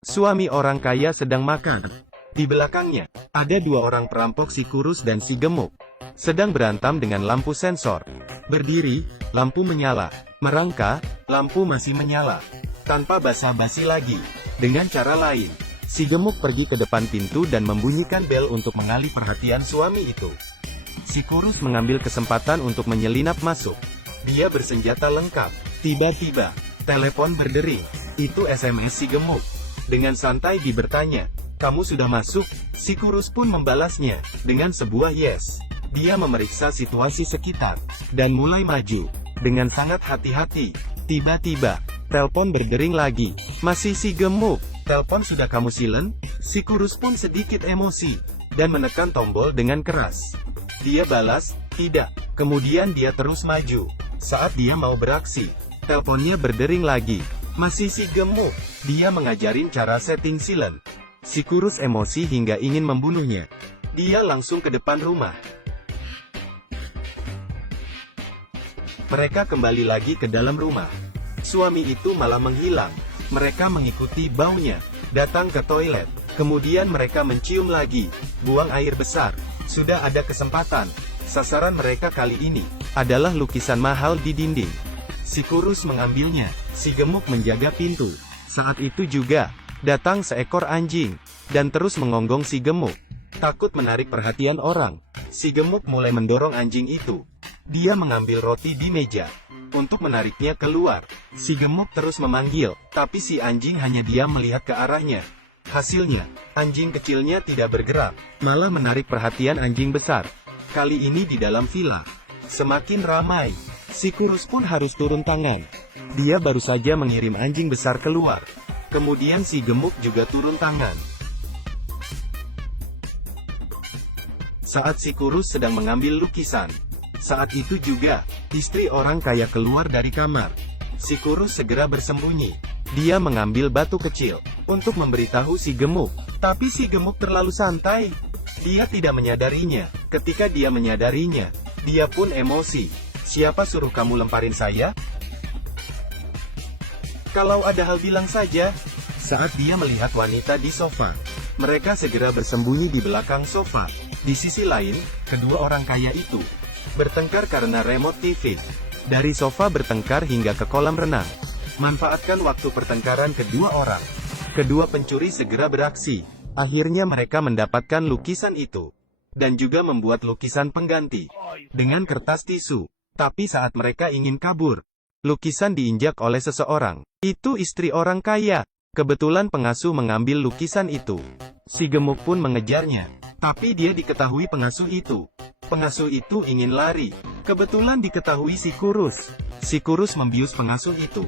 Suami orang kaya sedang makan. Di belakangnya, ada dua orang perampok si kurus dan si gemuk. Sedang berantam dengan lampu sensor. Berdiri, lampu menyala. Merangkak, lampu masih menyala. Tanpa basa-basi lagi. Dengan cara lain, si gemuk pergi ke depan pintu dan membunyikan bel untuk mengalih perhatian suami itu. Si kurus mengambil kesempatan untuk menyelinap masuk. Dia bersenjata lengkap. Tiba-tiba, telepon berdering. Itu SMS si gemuk. Dengan santai dia bertanya, "Kamu sudah masuk?" Si kurus pun membalasnya, dengan sebuah yes. Dia memeriksa situasi sekitar, dan mulai maju. Dengan sangat hati-hati. Tiba-tiba, telepon berdering lagi. Masih si gemuk. "Telepon sudah kamu silen?" Si kurus pun sedikit emosi, dan menekan tombol dengan keras. Dia balas, "Tidak." Kemudian dia terus maju. Saat dia mau beraksi, teleponnya berdering lagi. Masih si gemuk. Dia mengajarin cara setting silent. Si kurus emosi hingga ingin membunuhnya. Dia langsung ke depan rumah. Mereka kembali lagi ke dalam rumah. Suami itu malah menghilang. Mereka mengikuti baunya, datang ke toilet. Kemudian mereka mencium lagi, buang air besar. Sudah ada kesempatan. Sasaran mereka kali ini adalah lukisan mahal di dinding. Si kurus mengambilnya. Si gemuk menjaga pintu. Saat itu juga, datang seekor anjing, dan terus mengonggong si gemuk. Takut menarik perhatian orang, si gemuk mulai mendorong anjing itu. Dia mengambil roti di meja. Untuk menariknya keluar, si gemuk terus memanggil, tapi si anjing hanya diam melihat ke arahnya. Hasilnya, anjing kecilnya tidak bergerak, malah menarik perhatian anjing besar. Kali ini di dalam villa. Semakin ramai, si kurus pun harus turun tangan. Dia baru saja mengirim anjing besar keluar. Kemudian si gemuk juga turun tangan. Saat si kurus sedang mengambil lukisan. Saat itu juga, istri orang kaya keluar dari kamar. Si kurus segera bersembunyi. Dia mengambil batu kecil, untuk memberitahu si gemuk. Tapi si gemuk terlalu santai. Dia tidak menyadarinya. Ketika dia menyadarinya, dia pun emosi. "Siapa suruh kamu lemparin saya? Kalau ada hal bilang saja." Saat dia melihat wanita di sofa, mereka segera bersembunyi di belakang sofa. Di sisi lain, kedua orang kaya itu bertengkar karena remote TV. Dari sofa bertengkar hingga ke kolam renang. Manfaatkan waktu pertengkaran kedua orang. Kedua pencuri segera beraksi. Akhirnya mereka mendapatkan lukisan itu. Dan juga membuat lukisan pengganti. Dengan kertas tisu. Tapi saat mereka ingin kabur, lukisan diinjak oleh seseorang. Itu istri orang kaya. Kebetulan pengasuh mengambil lukisan itu. Si gemuk pun mengejarnya. Tapi dia diketahui pengasuh itu. Pengasuh itu ingin lari. Kebetulan diketahui si kurus. Si kurus membius pengasuh itu.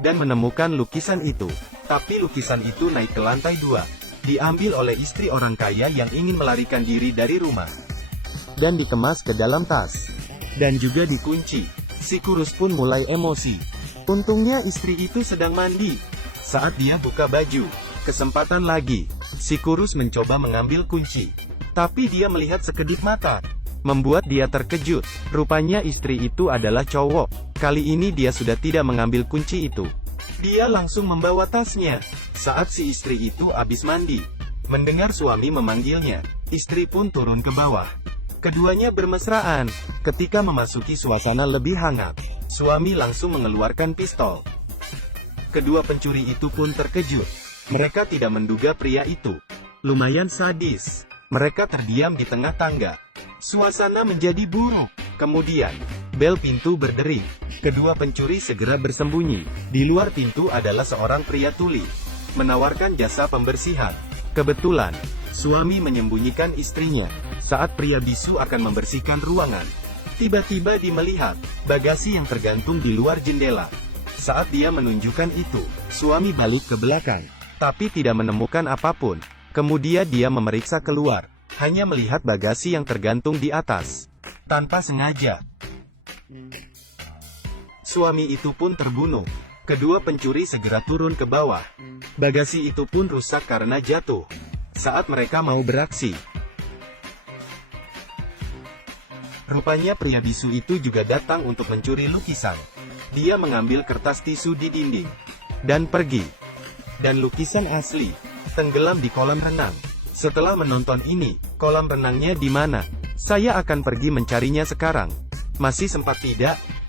Dan menemukan lukisan itu. Tapi lukisan itu naik ke lantai 2. Diambil oleh istri orang kaya yang ingin melarikan diri dari rumah. Dan dikemas ke dalam tas. Dan juga dikunci. Si kurus pun mulai emosi. Untungnya istri itu sedang mandi. Saat dia buka baju, kesempatan lagi. Si kurus mencoba mengambil kunci. Tapi dia melihat sekedip mata. Membuat dia terkejut. Rupanya istri itu adalah cowok. Kali ini dia sudah tidak mengambil kunci itu. Dia langsung membawa tasnya. Saat si istri itu habis mandi, mendengar suami memanggilnya, istri pun turun ke bawah. Keduanya bermesraan. Ketika memasuki suasana lebih hangat, suami langsung mengeluarkan pistol. Kedua pencuri itu pun terkejut. Mereka tidak menduga pria itu lumayan sadis. Mereka terdiam di tengah tangga. Suasana menjadi buruk. Kemudian, bel pintu berdering. Kedua pencuri segera bersembunyi. Di luar pintu adalah seorang pria tuli, menawarkan jasa pembersihan. Kebetulan, suami menyembunyikan istrinya. Saat pria bisu akan membersihkan ruangan, tiba-tiba dia melihat bagasi yang tergantung di luar jendela. Saat dia menunjukkan itu, suami balik ke belakang, tapi tidak menemukan apapun. Kemudian dia memeriksa keluar, hanya melihat bagasi yang tergantung di atas. Tanpa sengaja, suami itu pun terbunuh. Kedua pencuri segera turun ke bawah. Bagasi itu pun rusak karena jatuh. Saat mereka mau beraksi, rupanya pria bisu itu juga datang untuk mencuri lukisan. Dia mengambil kertas tisu di dinding dan pergi. dan lukisan asli tenggelam di kolam renang. Setelah menonton ini, kolam renangnya di mana? Saya akan pergi mencarinya sekarang. Masih sempat tidak?